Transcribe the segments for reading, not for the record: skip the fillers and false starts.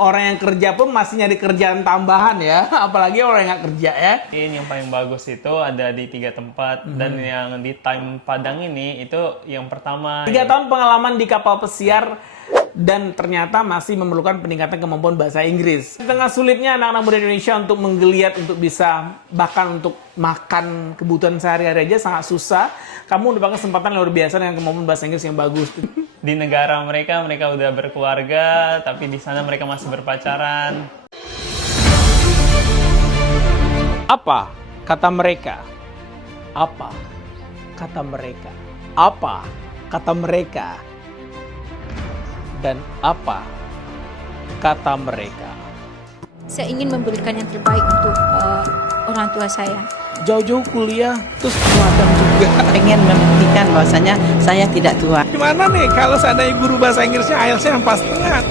orang yang kerja pun masih nyari kerjaan tambahan ya, apalagi orang yang nggak kerja ya. Yang paling bagus itu ada di 3 tempat, dan yang di Time Padang ini itu yang pertama. 3 tahun pengalaman di kapal pesiar dan ternyata masih memerlukan peningkatan kemampuan bahasa Inggris. Di tengah sulitnya anak-anak muda Indonesia untuk menggeliat untuk bisa bahkan untuk makan kebutuhan sehari-hari aja sangat susah. Kamu mendapatkan kesempatan luar biasa dengan kemampuan bahasa Inggris yang bagus. Di negara mereka udah berkeluarga, tapi di sana mereka masih berpacaran. Apa kata mereka? Apa kata mereka? Apa kata mereka? Dan apa kata mereka? Saya ingin memberikan yang terbaik untuk orang tua saya. Jauh-jauh kuliah, terus magang juga. Pengen membuktikan bahwasanya saya tidak tua. Gimana nih kalau seandainya guru bahasa Inggrisnya IELTS-nya 4,5?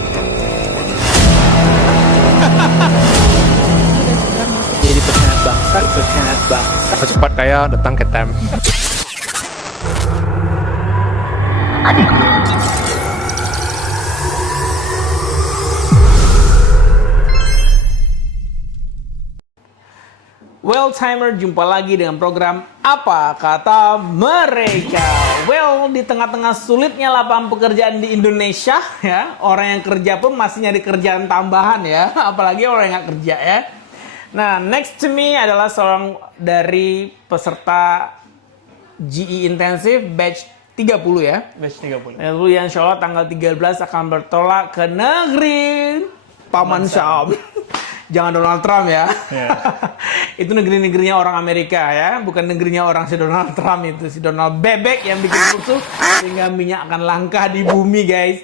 Jadi pengkhianat bangsa, pengkhianat bangsa. Cepat kaya datang ke TEM. Well timer, jumpa lagi dengan program Apa Kata Mereka. Well, di tengah-tengah sulitnya lapangan pekerjaan di Indonesia ya, orang yang kerja pun masih nyari kerjaan tambahan ya, apalagi orang yang nggak kerja ya. Nah, next to me adalah seorang dari peserta GE Intensive batch 30 ya. Batch 30. Lalu yang insya Allah tanggal 13 akan bertolak ke negeri Paman Syam. Jangan Donald Trump ya. Yeah. Itu negeri-negerinya orang Amerika ya, bukan negerinya orang si Donald Trump itu, si Donald Bebek yang bikin rusuh sehingga minyak akan langka di bumi, guys.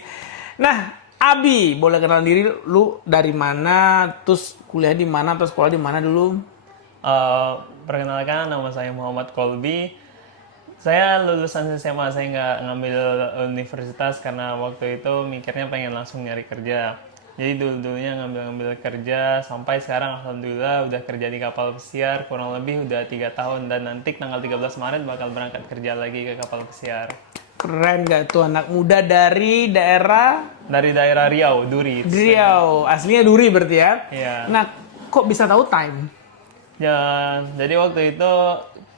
Nah, Abi, boleh kenal diri lu dari mana, terus kuliah di mana, terus sekolah di mana dulu? Perkenalkan, nama saya Muhammad Kolbi. Saya lulusan SMA, saya nggak ngambil universitas karena waktu itu mikirnya pengen langsung nyari kerja. Jadi dulunya ngambil kerja, sampai sekarang alhamdulillah udah kerja di kapal pesiar kurang lebih udah 3 tahun, dan nanti tanggal 13 Maret bakal berangkat kerja lagi ke kapal pesiar. Keren gak tuh anak muda dari daerah? Dari daerah Riau, Duri. Riau, aslinya Duri berarti ya? Iya. Nah, kok bisa tahu time? Ya, jadi waktu itu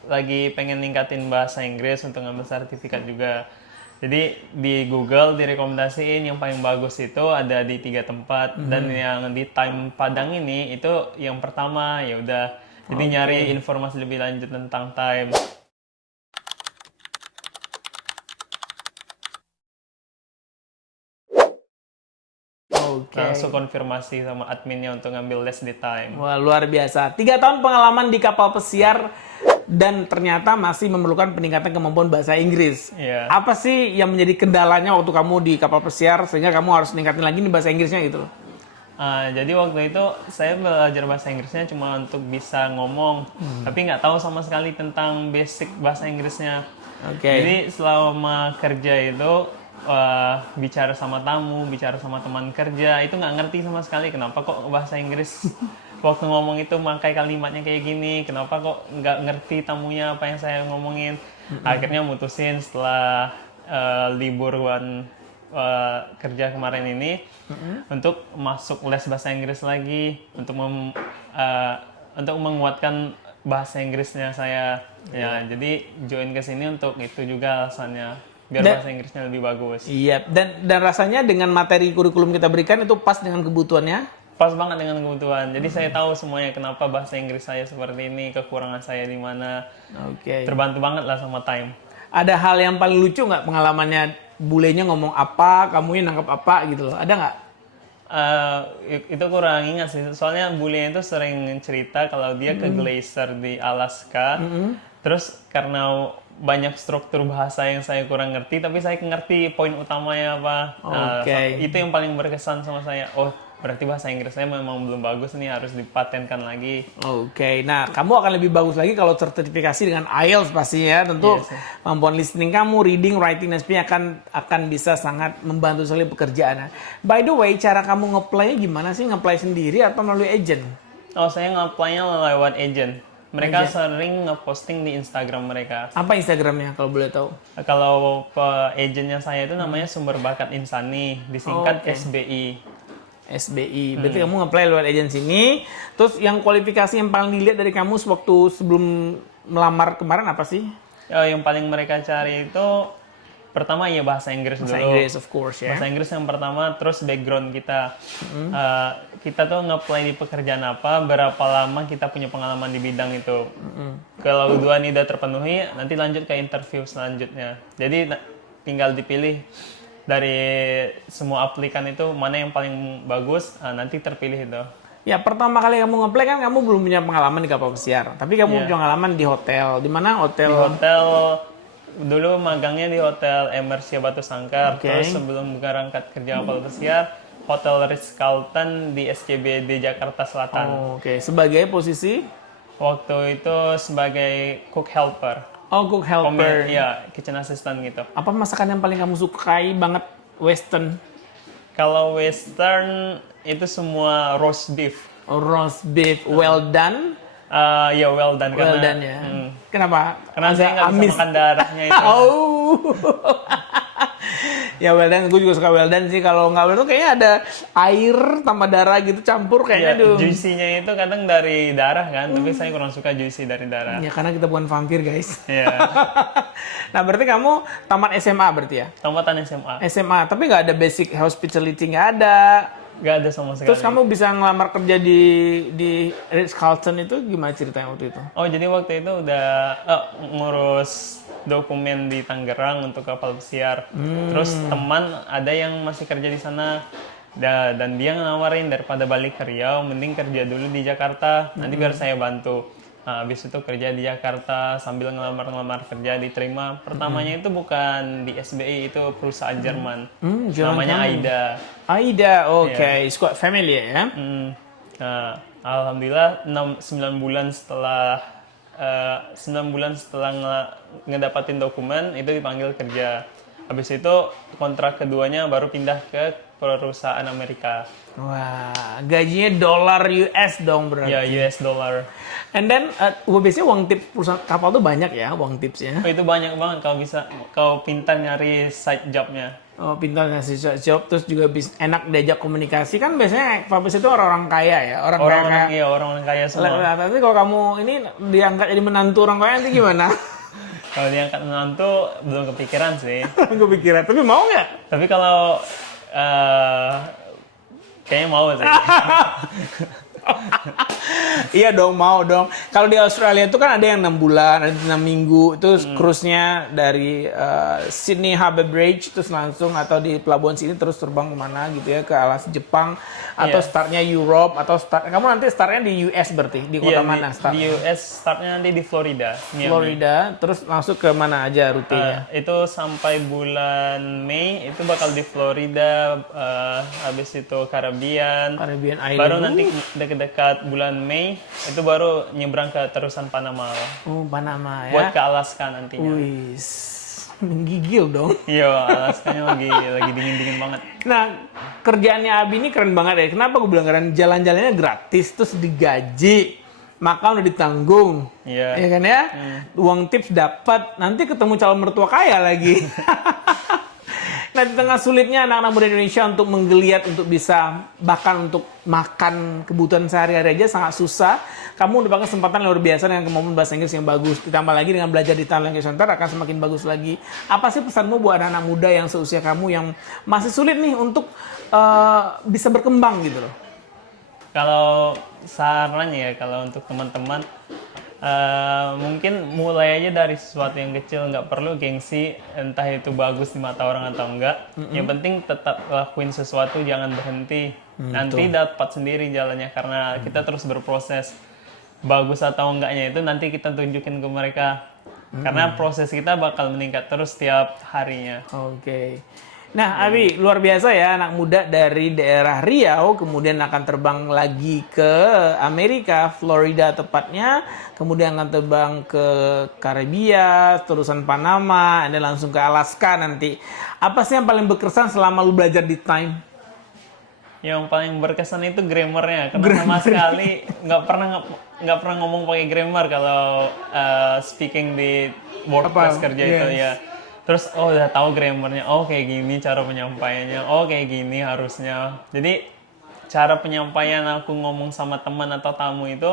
lagi pengen ningkatin bahasa Inggris untuk ngambil sertifikat juga. Jadi di Google direkomendasiin yang paling bagus itu ada di 3 tempat, dan yang di Time Padang ini itu yang pertama. Ya udah, jadi nyari informasi lebih lanjut tentang Time. Langsung konfirmasi sama adminnya untuk ngambil les di Time. Wah, luar biasa. 3 tahun pengalaman di kapal pesiar dan ternyata masih memerlukan peningkatan kemampuan bahasa Inggris. Iya. Apa sih yang menjadi kendalanya waktu kamu di kapal pesiar sehingga kamu harus ningkatin lagi nih bahasa Inggrisnya gitu? Jadi waktu itu saya belajar bahasa Inggrisnya cuma untuk bisa ngomong, tapi nggak tahu sama sekali tentang basic bahasa Inggrisnya. Oke. Jadi selama kerja itu bicara sama tamu, bicara sama teman kerja, itu nggak ngerti sama sekali kenapa kok bahasa Inggris waktu ngomong itu makai kalimatnya kayak gini, kenapa kok nggak ngerti tamunya apa yang saya ngomongin. Akhirnya mutusin setelah liburan kerja kemarin ini untuk masuk les bahasa Inggris lagi untuk menguatkan bahasa Inggrisnya saya. Ya, jadi join ke sini untuk itu juga alasannya, biar bahasa Inggrisnya lebih bagus. Iya, dan rasanya dengan materi kurikulum kita berikan itu pas dengan kebutuhannya? Pas banget dengan kebutuhan. Jadi saya tahu semuanya kenapa bahasa Inggris saya seperti ini, kekurangan saya di mana. Oke. Terbantu banget lah sama Time. Ada hal yang paling lucu nggak pengalamannya? Bulenya ngomong apa, kamunya nangkep apa gitu loh. Ada nggak? Itu kurang ingat sih. Soalnya bulenya itu sering cerita kalau dia ke Glacier di Alaska. Terus karena banyak struktur bahasa yang saya kurang ngerti, tapi saya ngerti poin utamanya apa. Itu yang paling berkesan sama saya. Oh, berarti bahasa Inggris saya memang belum bagus nih, harus dipatenkan lagi. Oke, nah kamu akan lebih bagus lagi kalau sertifikasi dengan IELTS pastinya. Tentu kemampuan listening kamu, reading, writing, dan speaking akan bisa sangat membantu sekali pekerjaan. By the way, cara kamu nge-apply gimana sih? Nge-apply sendiri atau melalui agent? Oh, saya nge-apply-nya lewat agent. Mereka sering nge-posting di Instagram mereka. Apa Instagramnya kalau boleh tahu? Kalau agentnya saya itu namanya Sumber Bakat Insani, disingkat SBI. SBI. Berarti kamu nge-apply lewat agensi ini. Terus yang kualifikasi yang paling dilihat dari kamu waktu sebelum melamar kemarin apa sih? Yang paling mereka cari itu pertama ya bahasa Inggris Bahasa dulu. Inggris, of course ya. Bahasa Inggris yang pertama, terus background kita. Kita tuh nge-apply di pekerjaan apa, berapa lama kita punya pengalaman di bidang itu. Kalau dua ini udah terpenuhi, nanti lanjut ke interview selanjutnya. Jadi tinggal dipilih dari semua aplikan itu mana yang paling bagus, nanti terpilih itu. Ya, pertama kali kamu nge-apply kan kamu belum punya pengalaman di kapal pesiar. Tapi kamu punya pengalaman di hotel. Di mana hotel? Di hotel, dulu magangnya di Hotel Emersia Batu Sangkar. Terus sebelum berangkat kerja kapal pesiar, Hotel Ritz-Carlton di SCBD Jakarta Selatan. Oke. Sebagai posisi? Waktu itu sebagai cook helper. Oh, cook helper. Iya, kitchen assistant gitu. Apa masakan yang paling kamu sukai banget Western? Kalau Western itu semua roast beef. Oh, roast beef, well done? Ya well done. Well karena, done ya. Kenapa? Karena saya nggak bisa makan darahnya itu. Oh. Ya well done, gue juga suka well done sih. Kalau nggak well done kayaknya ada air tambah darah gitu campur kayaknya. Ya, juicy-nya itu kadang dari darah kan, tapi saya kurang suka juicy dari darah. Ya karena kita bukan vampir guys. Iya. Nah berarti kamu tamat SMA berarti ya? Tamatan SMA. SMA, tapi nggak ada basic hospitality, nggak ada. Nggak ada sama sekali. Terus kamu bisa ngelamar kerja di Ritz-Carlton itu gimana ceritanya waktu itu? Oh, jadi waktu itu udah ngurus dokumen di Tangerang untuk kapal pesiar. Terus teman ada yang masih kerja di sana dan dia nawarin daripada balik ke Riau, mending kerja dulu di Jakarta. Nanti biar saya bantu. Nah, habis itu kerja di Jakarta sambil ngelamar kerja diterima. Pertamanya itu bukan di SBI, itu perusahaan Jerman. Namanya AIDA. AIDA, oke. It's quite familiar ya? Nah, alhamdulillah 9 bulan setelah 9 bulan setelah ngedapatin dokumen itu dipanggil kerja. Habis itu kontrak keduanya baru pindah ke perusahaan Amerika. Wah, gajinya dolar US dong berarti. Ya, US dollar. And then, biasanya uang tips perusahaan kapal tuh banyak ya, uang tipsnya. Oh, itu banyak banget kalau pintar nyari side jobnya. Oh, pintar ngasih job, terus juga enak diajak komunikasi. Kan biasanya kapal itu orang-orang kaya ya, Orang-orang kaya semua. Tapi kalau kamu ini diangkat jadi menantu orang kaya nanti gimana? Kalau diangkat menantu belum kepikiran sih. Gue pikiran, tapi mau nggak? Tapi kalau kayaknya mau sih. Iya dong, mau dong. Kalau di Australia itu kan ada yang 6 bulan, ada 6 minggu. Itu cruise-nya dari Sydney Harbour Bridge, terus langsung atau di pelabuhan sini terus terbang kemana gitu ya, ke alas Jepang. Atau startnya Europe, atau kamu nanti startnya di US berarti? Di kota mana start? Di US startnya nanti di Florida. Miami. Florida, terus masuk ke mana aja rutenya? Itu sampai bulan Mei, itu bakal di Florida, habis itu Caribbean Island. Baru nanti dekat bulan Mei, itu baru nyebrang ke terusan Panama. Oh, Panama ya? Buat ke Alaska nantinya. Wih, menggigil dong. Iya, Alaskanya lagi dingin-dingin banget. Nah, kerjaannya Abi ini keren banget ya. Kenapa gue bilang keren? Jalan-jalannya gratis, terus digaji, makan udah ditanggung. Iya. Iya kan ya? Uang tips dapat, nanti ketemu calon mertua kaya lagi. Nah, di tengah sulitnya anak-anak muda Indonesia untuk menggeliat, untuk bisa bahkan untuk makan kebutuhan sehari-hari aja sangat susah. Kamu mendapatkan kesempatan luar biasa dengan kemampuan bahasa Inggris yang bagus. Ditambah lagi dengan belajar di Talent Language Center akan semakin bagus lagi. Apa sih pesanmu buat anak-anak muda yang seusia kamu yang masih sulit nih untuk bisa berkembang gitu loh? Kalau sarannya ya, kalau untuk teman-teman, mungkin mulai aja dari sesuatu yang kecil, nggak perlu gengsi, entah itu bagus di mata orang atau enggak. Yang penting tetap lakuin sesuatu, jangan berhenti. Nanti dapat sendiri jalannya, karena kita terus berproses. Bagus atau enggaknya itu nanti kita tunjukin ke mereka. Karena proses kita bakal meningkat terus tiap harinya. Oke. Nah, Abi, luar biasa ya, anak muda dari daerah Riau, kemudian akan terbang lagi ke Amerika, Florida tepatnya, kemudian akan terbang ke Karibia, terusan Panama, dan langsung ke Alaska nanti. Apa sih yang paling berkesan selama lu belajar di Time? Yang paling berkesan itu grammarnya, karena sama sekali nggak pernah ngomong pakai grammar kalau speaking di workplace kerja itu ya. Terus udah tahu grammarnya, kayak gini cara penyampaiannya, kayak gini harusnya. Jadi cara penyampaian aku ngomong sama teman atau tamu itu,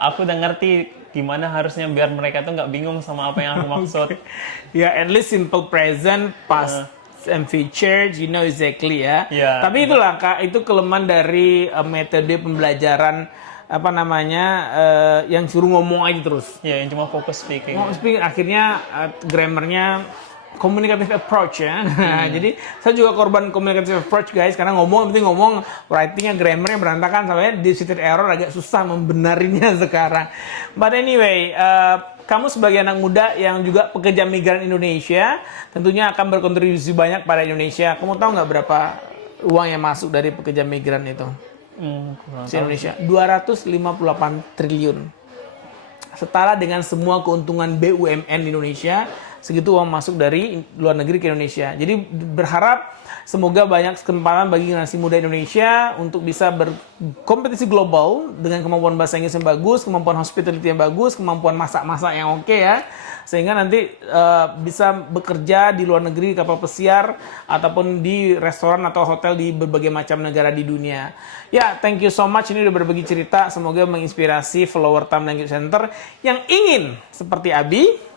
aku udah ngerti gimana harusnya biar mereka tuh nggak bingung sama apa yang aku maksud. Ya, at least simple present, past and future, you know exactly ya. Iya. Tapi itulah Kak, itu kelemahan dari metode pembelajaran apa namanya yang suruh ngomong aja terus. Ya, yang cuma fokus speaking. Speaking akhirnya grammarnya communicative approach ya. Jadi saya juga korban communicative approach guys, karena penting ngomong, writingnya, grammarnya berantakan sampai disitir error, agak susah membenarinya sekarang. But anyway, kamu sebagai anak muda yang juga pekerja migran Indonesia, tentunya akan berkontribusi banyak pada Indonesia. Kamu tahu nggak berapa uang yang masuk dari pekerja migran itu? Di Indonesia 258 triliun. Setara dengan semua keuntungan BUMN di Indonesia, segitu uang masuk dari luar negeri ke Indonesia. Jadi berharap semoga banyak kesempatan bagi generasi muda Indonesia untuk bisa berkompetisi global dengan kemampuan bahasa Inggris yang bagus, kemampuan hospitality yang bagus, kemampuan masak-masak yang oke ya. Sehingga nanti bisa bekerja di luar negeri, kapal pesiar, ataupun di restoran atau hotel di berbagai macam negara di dunia. Ya, thank you so much. Ini udah berbagi cerita. Semoga menginspirasi follower Tam Language Center yang ingin seperti Abi.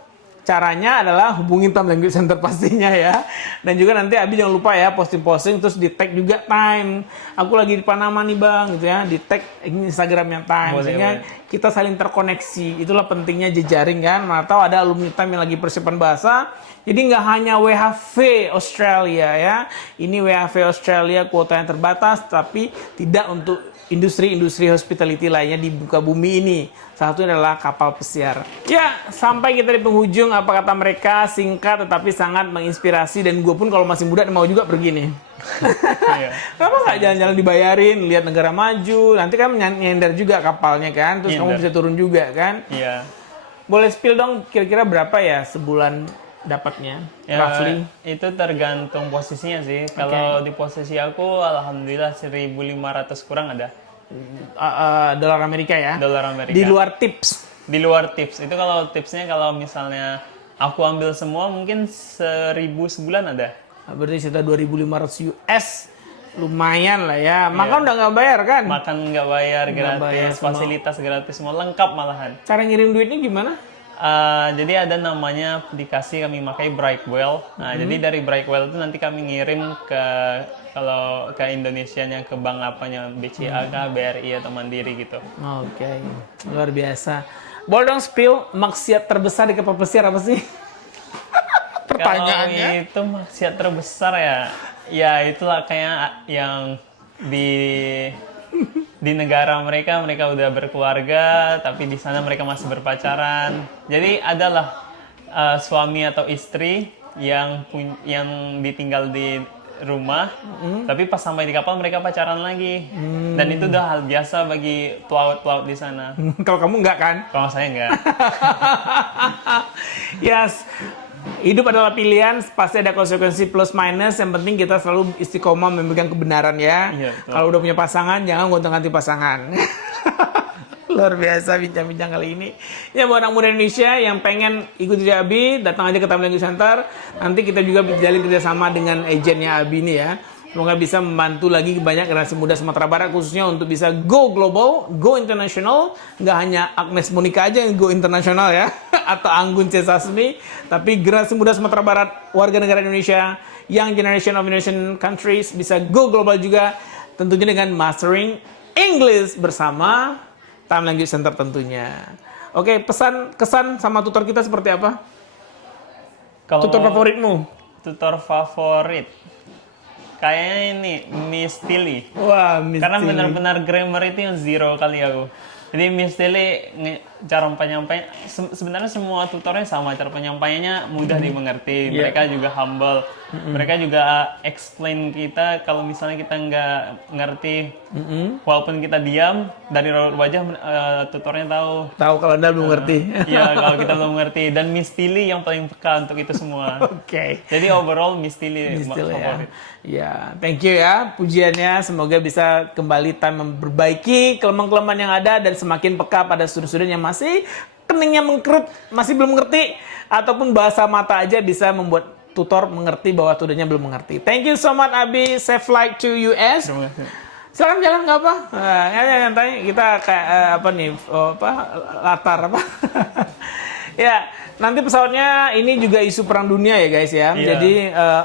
Caranya adalah hubungin Tam Language Center pastinya ya. Dan juga nanti Abi jangan lupa ya posting-posting, terus di tag juga Time. Aku lagi di Panama nih bang, gitu ya. Di tag Instagramnya Time. Sehingga kita saling terkoneksi. Itulah pentingnya jejaring kan. Mana tahu ada alumni Time yang lagi persiapan bahasa. Jadi nggak hanya WHV Australia ya. Ini WHV Australia kuotanya terbatas, tapi tidak untuk industri-industri hospitality lainnya di muka bumi ini. Salah satunya adalah kapal pesiar. Ya, sampai kita di penghujung, apa kata mereka, singkat tetapi sangat menginspirasi. Dan gue pun kalau masih muda mau juga pergi nih. Kenapa nggak jalan-jalan dibayarin, lihat negara maju, nanti kan nyender juga kapalnya kan, terus kamu bisa turun juga kan. Iya. Boleh spill dong kira-kira berapa ya sebulan dapatnya, Ya, roughly? itu tergantung posisinya sih. Kalau di posisi aku, alhamdulillah 1.500 kurang ada. Dolar Amerika ya? Dolar Amerika. Di luar tips? Di luar tips. Itu kalau tipsnya kalau misalnya aku ambil semua mungkin 1.000 sebulan ada. Berarti sekitar 2.500 US. Lumayan lah ya. Makan udah nggak bayar kan? Makan nggak bayar, Nggak gratis, bayar semua. fasilitas gratis, semua lengkap malahan. Cara ngirim duitnya gimana? Jadi ada namanya aplikasi kami pakai Brightwell. Nah, jadi dari Brightwell itu nanti kami ngirim kalau ke Indonesianya ke bank apanya, BCA kah, BRI atau Mandiri gitu. Oke, luar biasa. Boleh dong spill maksiat terbesar di kapal pesiar apa sih? Pertanyaannya. Kalau itu maksiat terbesar ya itulah kayak yang di negara mereka udah berkeluarga, tapi di sana mereka masih berpacaran. Jadi adalah suami atau istri yang ditinggal di rumah, tapi pas sampai di kapal mereka pacaran lagi. Dan itu udah hal biasa bagi pelaut-pelaut di sana. Kalau kamu enggak kan? Kalau saya enggak. Yes. Hidup adalah pilihan, pasti ada konsekuensi plus minus. Yang penting kita selalu istiqomah memegang kebenaran ya. Iya, kalau udah punya pasangan, jangan gonta-ganti pasangan. Luar biasa bincang-bincang kali ini. Ya buat anak muda Indonesia yang pengen ikut Abi, datang aja ke Tam Language Center. Nanti kita juga jalin kerjasama dengan agennya Abi ini ya. Semoga bisa membantu lagi banyak generasi muda Sumatera Barat, khususnya untuk bisa go global, go international. Nggak hanya Agnes Monica aja yang go internasional ya, atau Anggun C. Sasmi, tapi generasi muda Sumatera Barat, warga negara Indonesia, young generation of Indonesian countries bisa go global juga, tentunya dengan mastering English bersama Tam Language Center tentunya. Oke, kesan sama tutor kita seperti apa? Kalau Tutor favoritmu? Tutor favorit kayaknya ini Miss Tilly. Wah, Miss Karena Tilly. benar-benar grammar itu yang zero kali aku. Jadi Miss Tilly cara penyampaian sebenarnya semua tutornya sama, cara penyampaiannya mudah dimengerti. Mereka juga humble. Mereka juga explain kita kalau misalnya kita nggak ngerti, walaupun kita diam, dari raut wajah tutornya tahu. Tahu kalau Anda belum ngerti. Iya, kalau kita belum ngerti. Dan Miss Tilly yang paling peka untuk itu semua. Oke. Jadi overall Miss Tilly favorit. Ya, thank you ya pujiannya. Semoga bisa kembali Time memperbaiki kelemahan-kelemahan yang ada dan semakin peka pada student-student yang masih keningnya mengkerut, masih belum mengerti, ataupun bahasa mata aja bisa membuat tutor mengerti bahwa studentnya belum mengerti. Thank you so much Abi. Safe flight to US. Terima kasih. Silakan jalan nggak apa. Nah, nanti kita kayak apa nih? Latar apa? Ya, nanti pesawatnya ini juga isu perang dunia ya guys ya. Iya. Jadi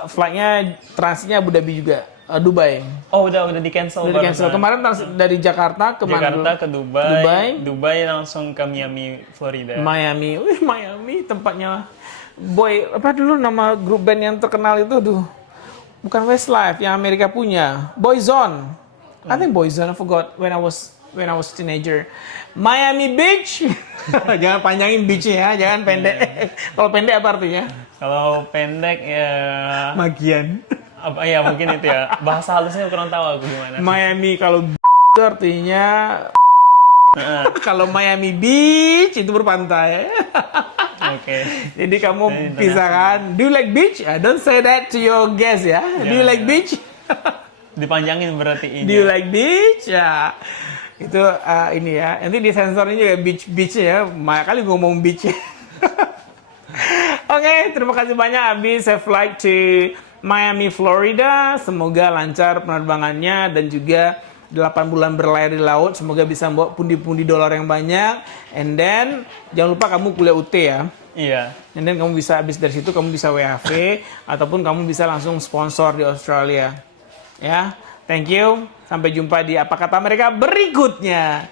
flightnya transitnya Abu Dhabi juga, Dubai. Oh, udah di cancel. Udah di cancel. Kemarin dari Jakarta ke mana? Jakarta ke Dubai langsung ke Miami, Florida. Miami. Miami tempatnya boy, apa dulu nama grup band yang terkenal itu, bukan Westlife, yang Amerika punya, Boyzone. I think Boyzone, I forgot when I was teenager. Miami Beach. Jangan panjangin beach ya, jangan pendek. Kalau pendek apa artinya? Kalau pendek ya Magian. apa ya mungkin itu ya. Bahasa halusnya kurang tahu aku gimana. Miami kalau itu artinya kalau Miami Beach itu berpantai. Oke. Jadi kamu pisahkan. Do you like beach? Don't say that to your guest ya. Do you like beach? Dipanjangin berarti ini. Do you like beach? Ya. Itu ini ya. Nanti di sensornya juga beach ya. Banyak kali ngomong beach. Oke, terima kasih banyak Abi. Safe flight to Miami, Florida. Semoga lancar penerbangannya dan juga 8 bulan berlayar di laut. Semoga bisa membawa pundi-pundi dolar yang banyak. And then jangan lupa kamu kuliah UT ya. Iya. And then kamu bisa habis dari situ kamu bisa WHV ataupun kamu bisa langsung sponsor di Australia. Ya, thank you. Sampai jumpa di Apa Kata Mereka berikutnya.